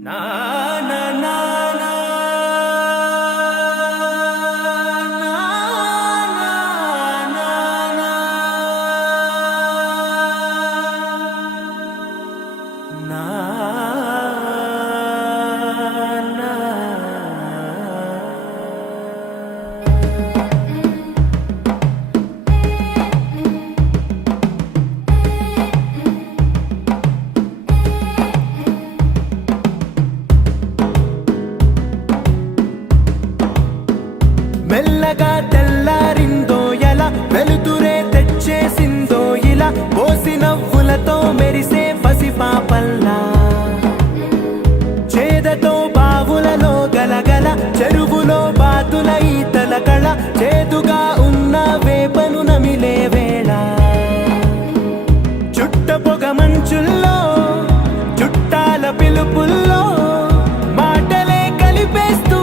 నా నా నా నా మెల్లగా తెల్లారిందో ఎలా వెలుతురే తెచ్చేసిందో ఇలా పోసి నవ్వులతో మెరిసే పసిపాపల్లా చేదతో బావులలో గలగల చెరువులో బాతుల ఈతల కళ చేదుగా ఉన్న వేపను నమిలే వేళ చుట్ట పొగ మంచుల్లో చుట్టాల పిలుపుల్లో మాటలే కలిపేస్తూ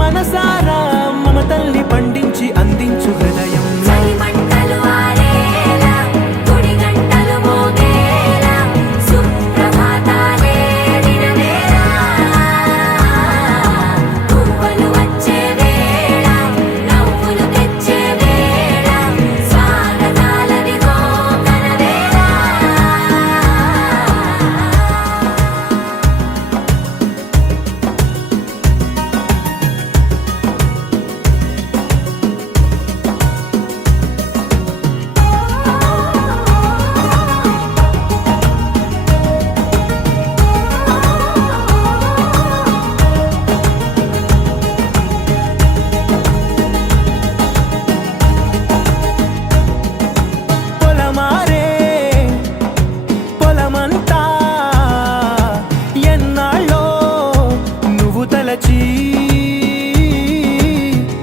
మనసారా మమతల్ని పండించి అందించు హృదయం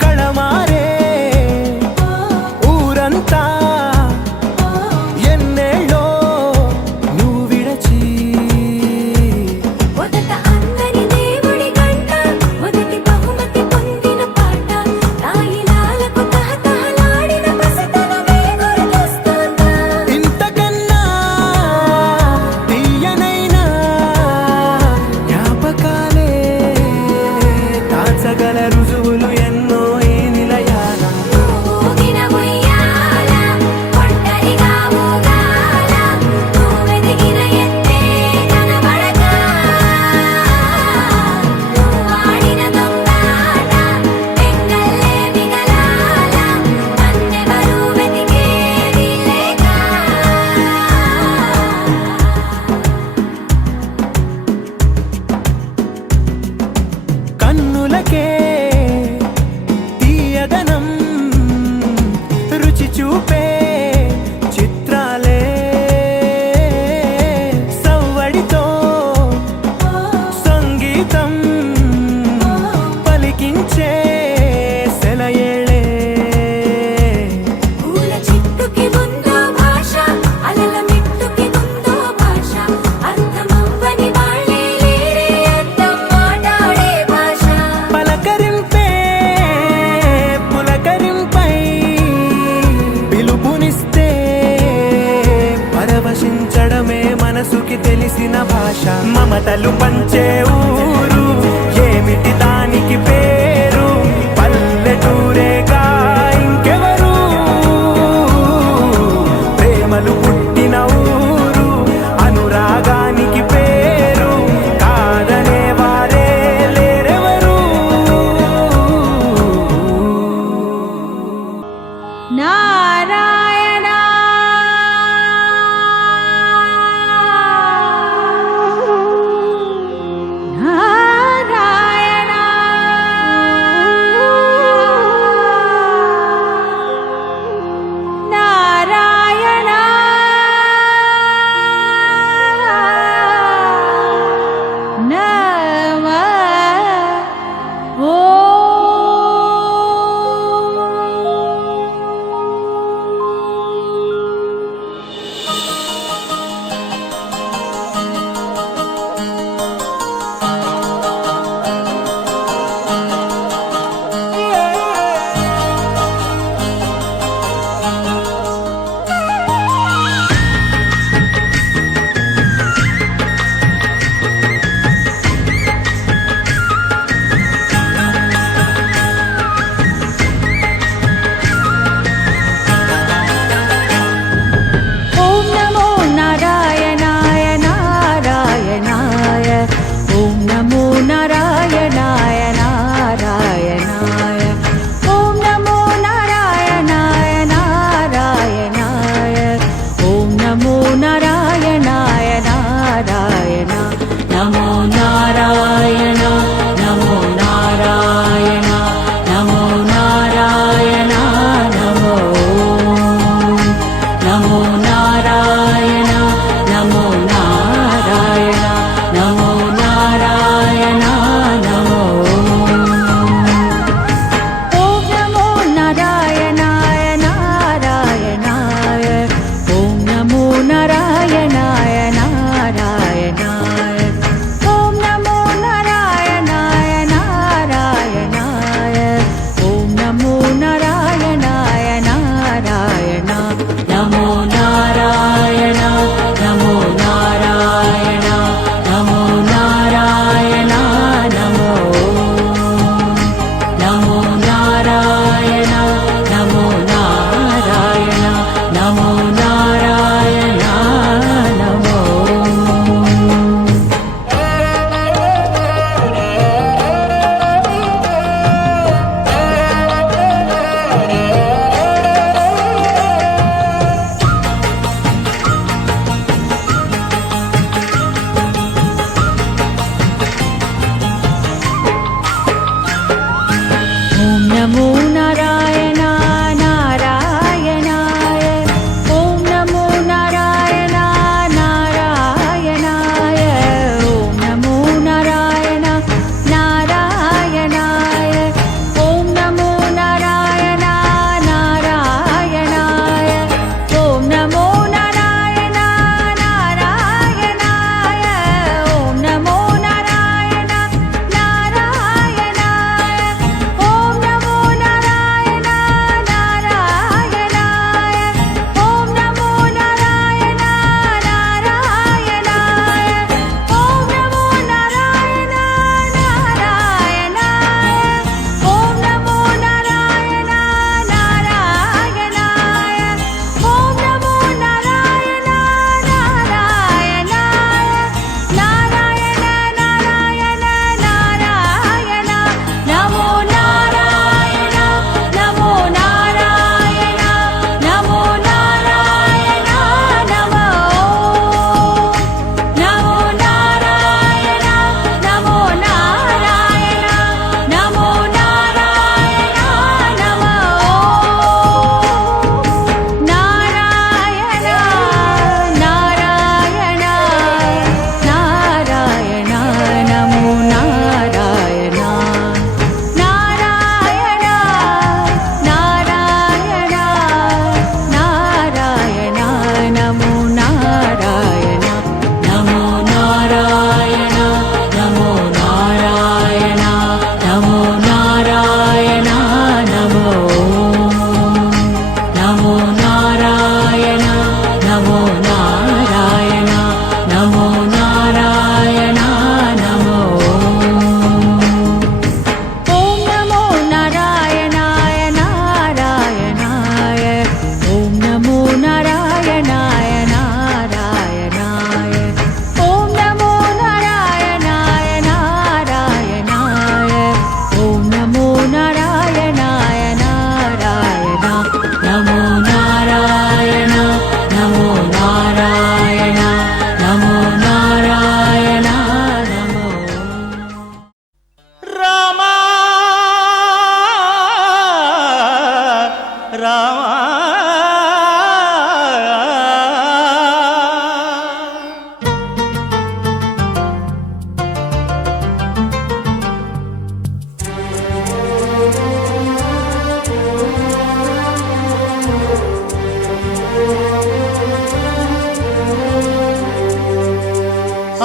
కళమారే ఊరంతా ఎన్నేళ్ళో నువ్వు విడచి మొదట అందని దేవుడి గంట మొదటి బహుమతి పొందిన పాట తాయిలాలకు తహతహలాడిన పసితనమే గుర్తొస్తుందా ఇంతకన్నా తీయనైనా జ్ఞాపకాలే దాచగల రుజువులు ఎన్నో ఈ నిలయాల ఊగిన ఉయ్యాల ఒంటరిగా ఊగాల నువ్వెదిగిన ఎత్తే కనబడక నువ్వాడిన దొంగాట పెంగల్లే మిగలాల నన్నెవరూ వెతికేది లేక కన్నులకే తీయదనం రుచి చూపే చిత్రాలే సవ్వడితో సంగీతం పలికించే సెలయేళే పూల చిట్టుకి ఉందో భాష అలల మిట్టుకి ఉందో భాష అర్థమవ్వని వాళ్ళే లేరే అర్థం మాట్లాడే భాష పలకరింపే పులకరింపై పిలుపునిస్తే పరవశించడమే మనసుకి తెలిసిన భాష మమతలు పంచే ఊరు ఏమిటి దానికి పేరు పల్లెటూరేగా ఇంకెవరు ప్రేమలు పుట్టిన ఊరు అనురాగానికి పేరు కాదనే వారే లేరెవరు నారాయణ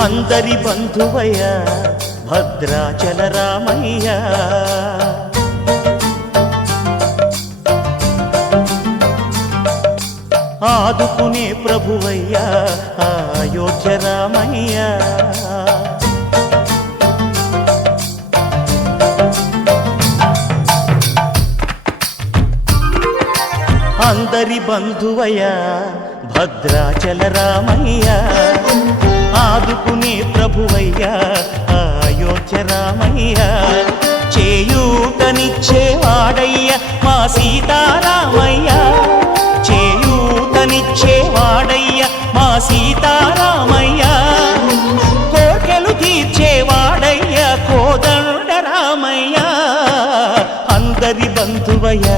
అందరి బంధువయ్య భద్రాచల రామయ్య. ఆదుకునే ప్రభువయ్య అయోధ్య రామయ్య. అందరి బంధువయ్య భద్రాచల రామయ్య. ఆదుకునే ప్రభువయ్య అయోధ్య రామయ్య. చేయూతనిచ్చేవాడయ్య మా సీతారామయ్య. చేయూతనిచ్చేవాడయ్య మా సీతారామయ్య. కోర్కెలు తీర్చేవాడయ్య కోదండ రామయ్య. అందరి బంధువయ్య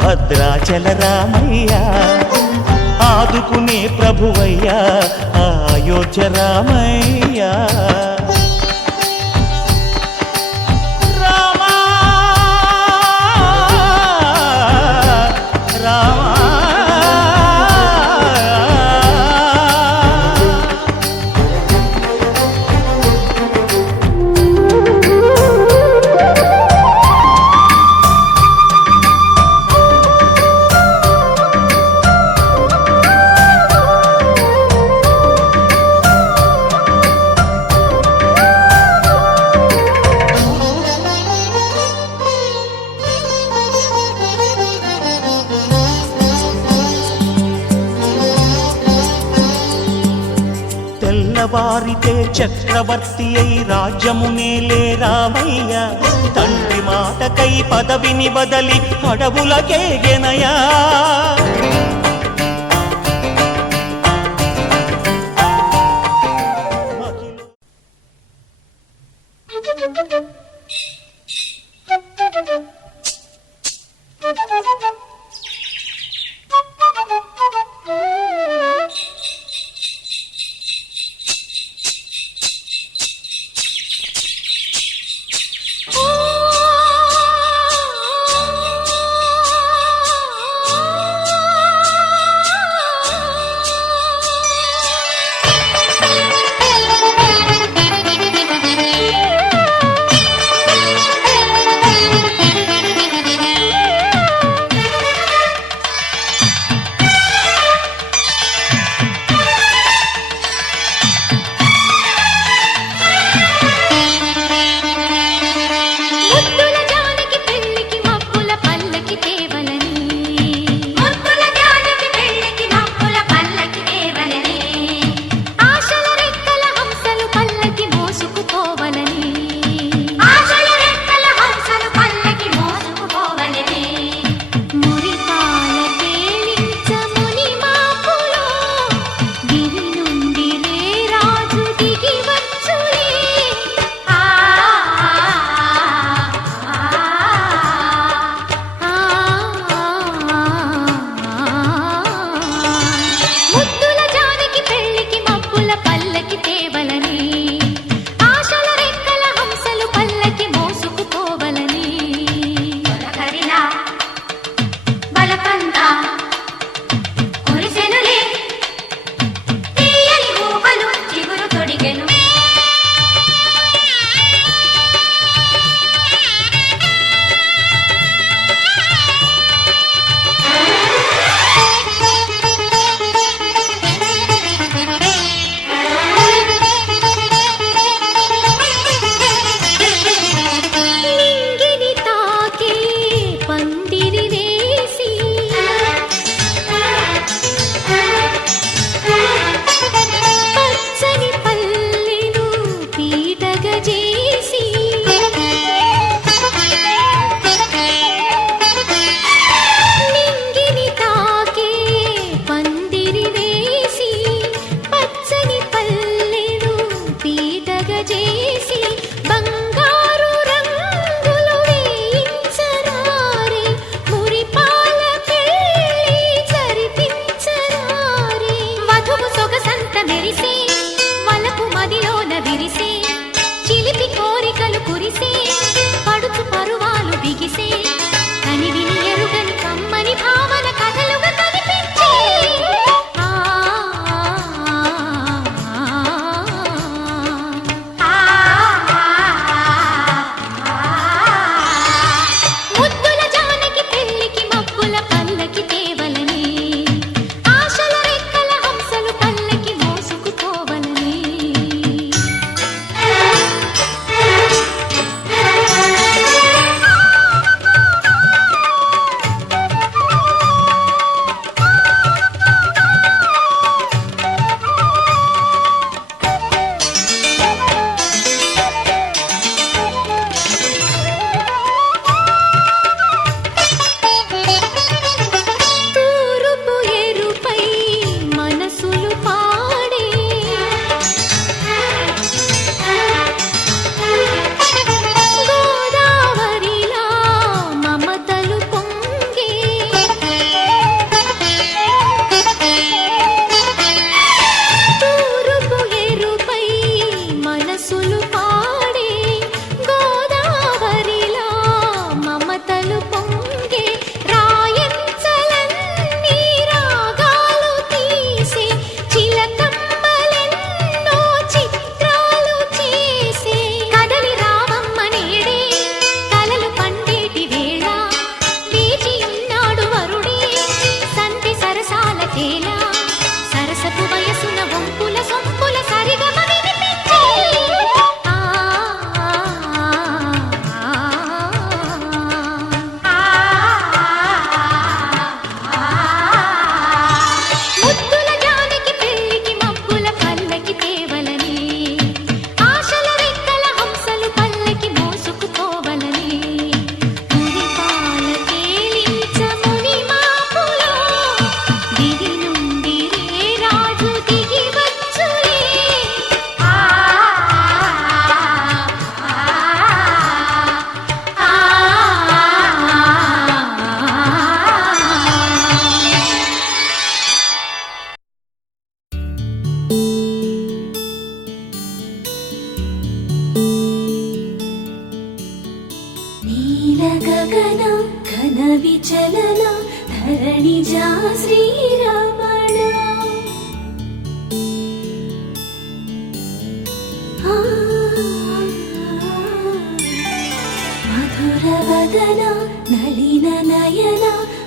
భద్రాచల రామయ్య. ఆదుకునే ప్రభువయ్య అయోధ్య రామయ్య. రామా రామా తెల్లవారితే చక్రవర్తి అయి రాజ్యమునేలే రామయ్య. తండ్రి మాటకై పదవిని బదలి అడవులకేగెనయా. గగన ఘన విచలన ధరణిజా శ్రీరమణ మధుర వదన నళిన నయన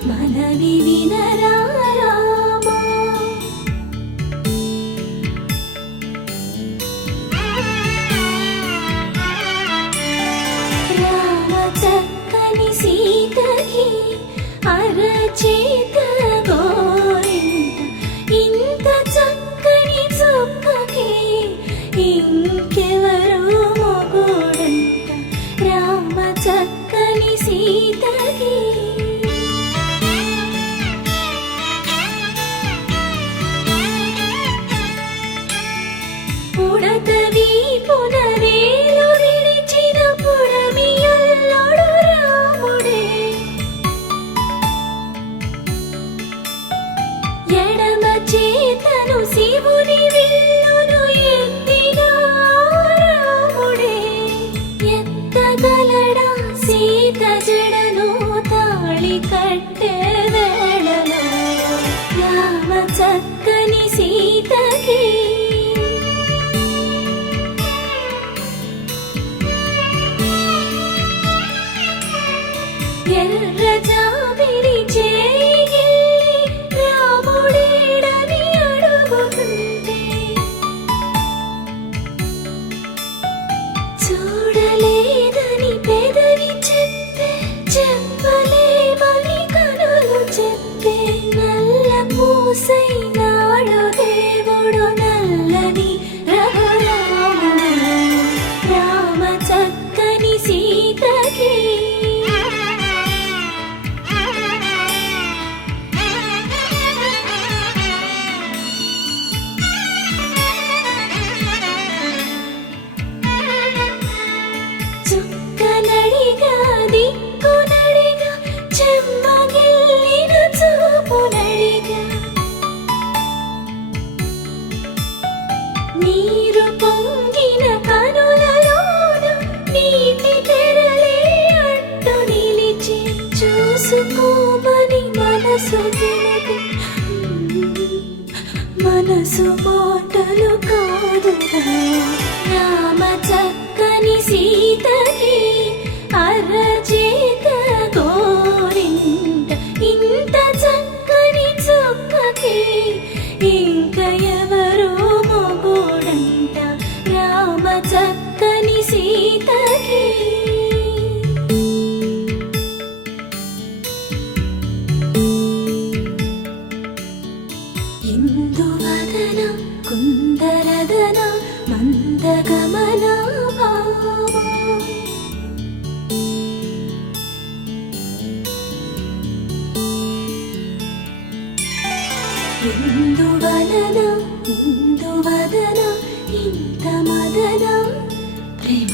మనవి వినరా రామా రామ చక్కని సీతకి అరచేత గోరింట ఇంత చక్కని చుక్కకి ఇంకెవరు మొగుడంట రామ చక్కని సీతకి పుడతవి పునవేలు విడిచిన పుడమియల్లుడు రాముడే ఎడమ చేతను శివుని విల్లును ఎత్తిన రాముడే ఎత్తగలడా సీత జడను తాళి కట్టే వేళలో రామ చక్కని సీతకి ఎర్ర జాబిలి చేయి రాముడేడని అడుగుతుంటే చూడలేదని పెదవి చెప్పే చెప్పలేమని కనులు చెప్పే నల్ల పూసై నాడు దేవుడు నల్లని రఘురాముడు రామ చక్కని సీతకి చుక్కనడిగా దిక్కునడిగా చెమ్మగిల్లిన చూపునడిగా నీరు పొంగిన కనులలోన నీటి తెరలే అడ్డు నిలిచి చూసుకోమని మనసు తెలుగు మనసు మాటలు కాదుగా రామ చక్కని సీతకి అరచేత గోరింట ఇంత చక్కని చుక్కకి ఇంక ఎవరు మొగుడంట రామ చక్కని సీతకి ఇందువదన కుందరదన మందగమన భావా ఇందువలన ఇందువదన ఇంత మదన ప్రేమ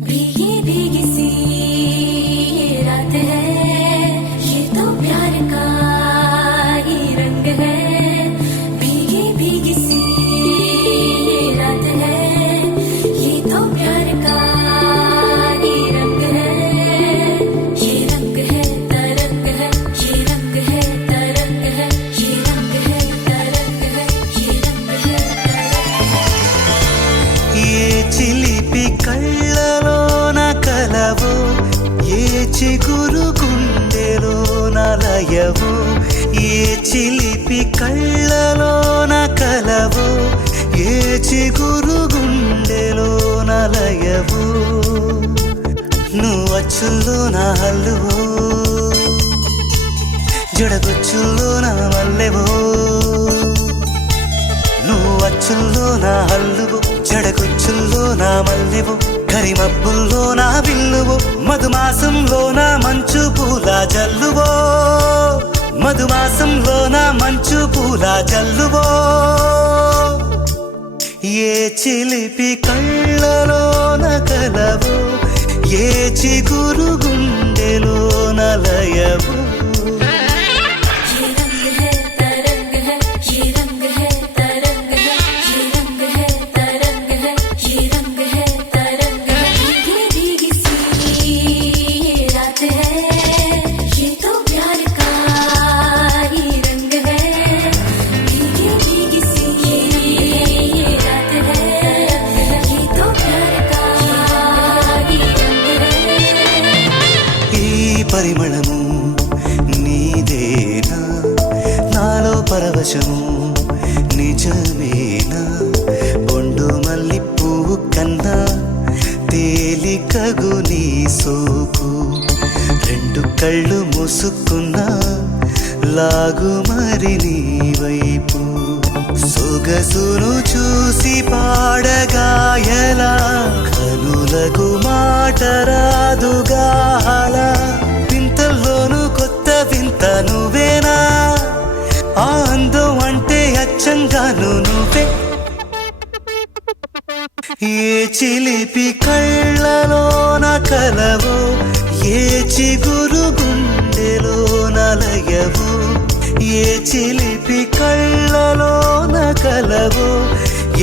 भीगी भीगी सी ये रात है ये तो प्यार का ही रंग है भीगी भीगी सी ये रात है ये तो प्यार का ही रंग है ये रंग है तरंग है ये रंग है तरंग है ये रंग है तरंग है ये रंग है ఏ చిలిపి కళ్ళలోన కలవు ఏ చిగురు గుండెలోన లయవు ఏ చిలిపి కళ్ళలోన కలవు ఏ చిగురు గుండెలోన లయవు నువ్వు అచ్చుల్లో నా హల్లువో జడగొచ్చుల్లో నా మల్లెవో నువ్వు అచ్చుల్లో నా హల్లువు జడగొచ్చుల్లో నా మల్లెవు కరిమబ్బుల్లో నా విల్లువు మధుమాసంలో నా మంచు పూల జల్లువో మధుమాసంలో నా మంచు పూల జల్లువో ఏ చిలిపి కళ్ళలోన కలవు ఏ చిగురు గుండెలోన లయ చిక్కగు నీ సోకు రెండు కళ్ళు మూసుకున్నా లాగు మరి నీ వైపు సొగసును చూసి పాడగాయలా కనులకు మాట రాదుగాల వింతల్లోనూ కొత్త వింత నువ్వేనా ఆ అందం అంటే అచ్చంగాను నువ్వే ఏ చిలిపి కళ్ళలోన కలవో ఏ చిగురు గుండెలో నలయవో ఏ చిలిపి కళ్ళలోన కలవో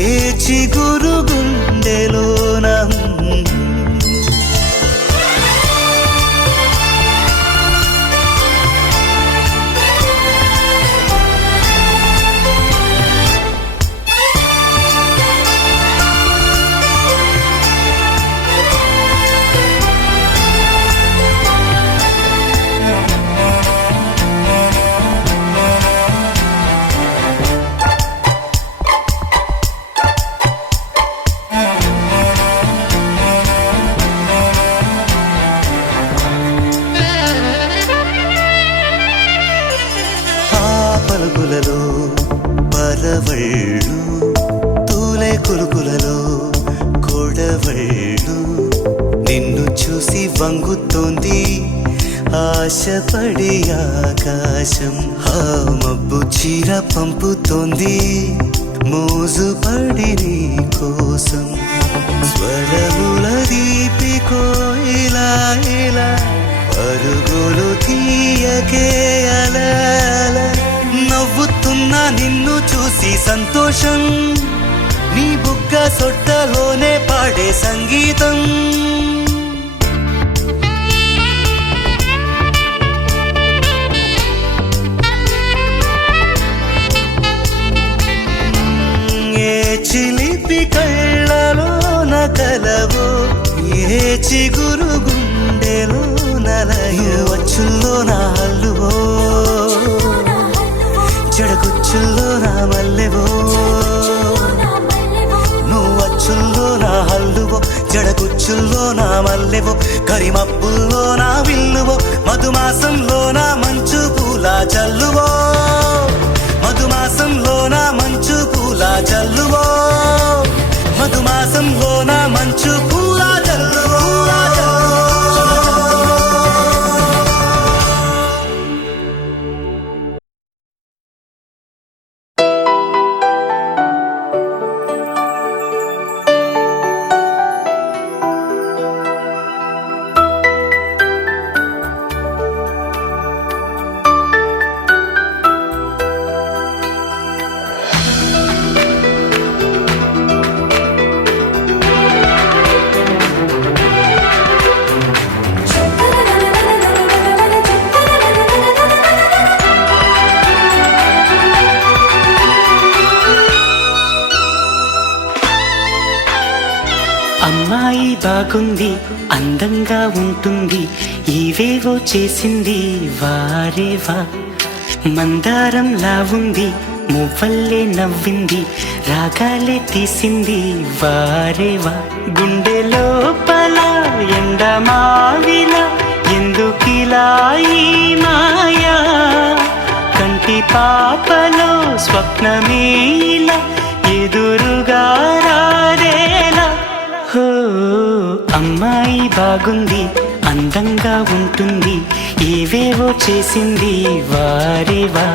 ఏ చిగురు గుండెలోన పలుకులలో పరవళ్ళు తూలే కులుకులలో కొడవళ్ళు నిన్ను చూసి వంగుతోంది ఆశపడి ఆకాశం ఆ మబ్బు చీర పంపుతోంది మోజుపడి నీ కోసం స్వరముల దీపి కోయిలా ఇలా పరుగులు తీయకే అలా నవ్వుతున్నా నిన్ను చూసి సంతోషం నీ బుగ్గ సొట్టలోనే పాడే సంగీతం ఏ చిలిపి కళ్ళలోన కలవో ఏ చిగురు గుండెలో నలయో వచ్చుల్లో నా హల్లువో జడగుచ్చుల్లో నా మల్లెవో నువ్వు వచ్చుల్లో నా హల్లువో జడగుచ్చుల్లో నా మల్లెవో కరిమబ్బుల్లో నా విల్లువో మధుమాసంలో నా మంచు పూల జల్లువో మధుమాసంలో నా మంచు పూల జల్లువో మధుమాసంలో నా మంచు పూల జల్లువో అమ్మాయి బాగుంది అందంగా ఉంటుంది ఇవేవో చేసింది వారేవా మందారంలా ఉంది మువ్వల్లే నవ్వింది రాగాలే తీసింది వారేవా గుండె లోపల ఎండమావిలా ఎందుకిలా ఈ మాయా కంటి పాపలో స్వప్నమే ఇలా ఎదురుగా రారేలా హో అమ్మాయి బాగుంది అందంగా ఉంటుంది ఏవేవో చేసింది వారేవా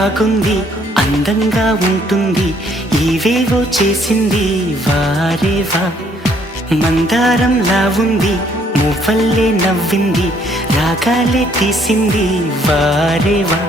బాగుంది అందంగా ఉంటుంది ఏవేవో చేసింది వారేవా మందారంలా ఉంది మువ్వల్లే నవ్వింది రాగాలే తీసింది వారేవా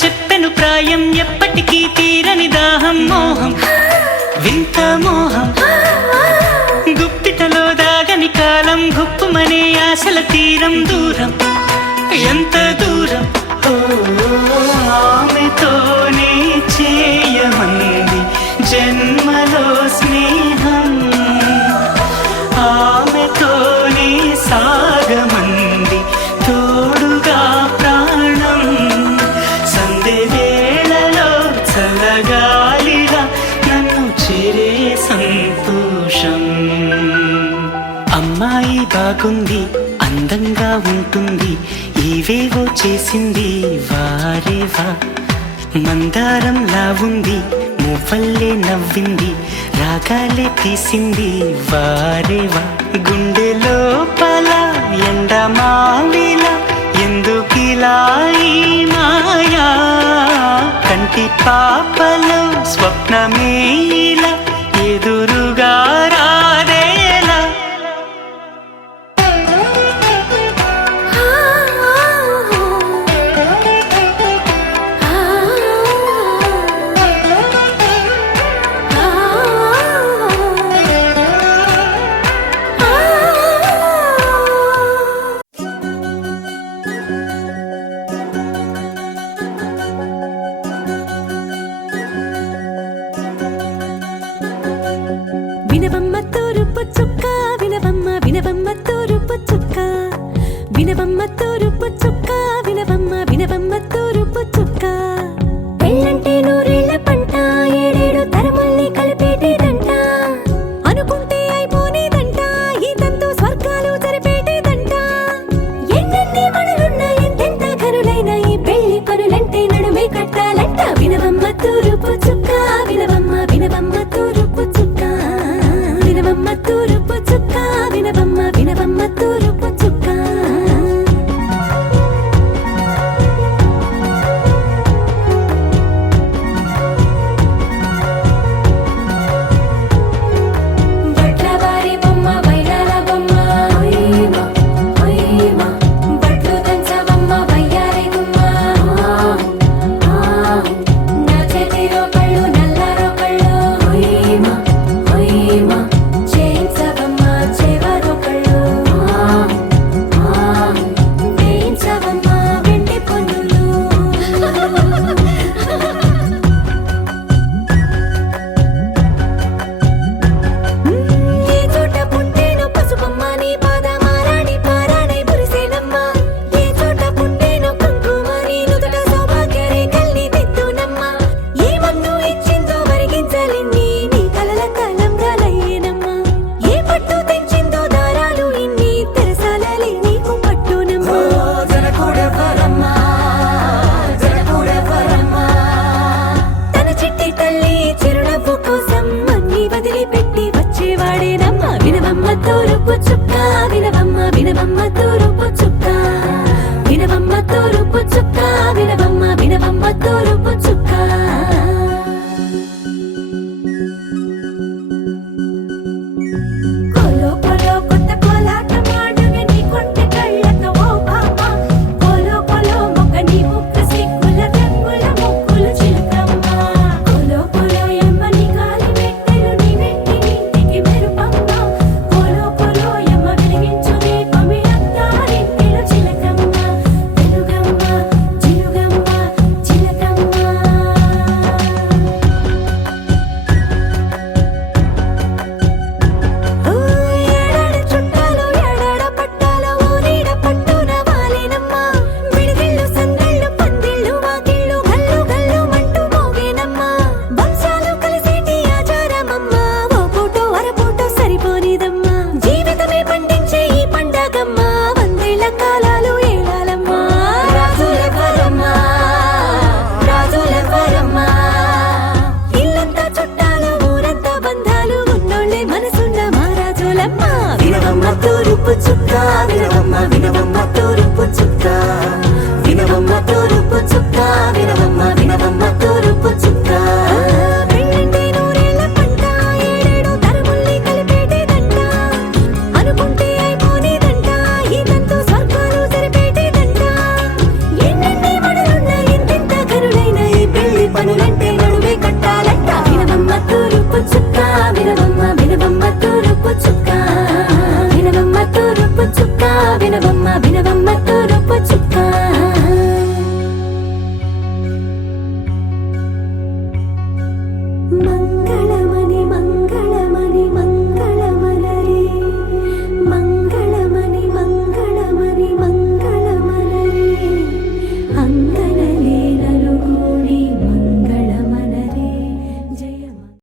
చెప్పెను ప్రాయం ఎప్పటికీ తీరని దాహం మోహం వింత మోహం గుప్పిటలో దాగని కాలం గుప్పుమనే ఆశల తీరం దూరం ఎంత దూరం ఆమెతోనే చేయమంది జన్మలో స్నేహం ఆమెతోనే సాగమంది తోడుగా ప్రాణం వేళలో చల్లగాలిగా నన్ను చేరే సంతోషం అమ్మాయి బాగుంది అందంగా ఉంటుంది ఏవేవో చేసింది వారేవా మందారంలా ఉంది మువ్వల్లే నవ్వింది రాగాలే తీసింది వారేవా గుండె లోపల ఎండమావిలా ఎందుకిలా ఈ మాయా కంటి పాపలో స్వప్నమేలా ఎదురుగా రాదేలా వినవమ్మ తూరుపు చుక్క వినవమ్మ వినవమ్మ తూరుపు చుక్క వినవమ్మ తూరుపు చుక్క వినవమ్మ వినవమ్మ తూరుపు చుక్క పెళ్ళంటే నూరేళ్ల పంట ఏడేడు తరముల్ని కలిపేటేదంట అనుకుంటే అయిపోనేదంట ఈ తంతు స్వర్గాలు జరిపేటేదంట ఎన్నెన్ని మనులున్న ఎంతెంత ఘనులైన ఈ పెళ్లి పనులంటే నడుమే కట్టాలంట వినవమ్మ తూరుపు చుక్క వినవమ్మ వినవమ్మ తూరుపు చుక్క వినవమ్మ తూరుపు చుక్క వినవమ్మ వినవమ్మ తూరుపు చుక్క వినవమ్మ వినవమ్మ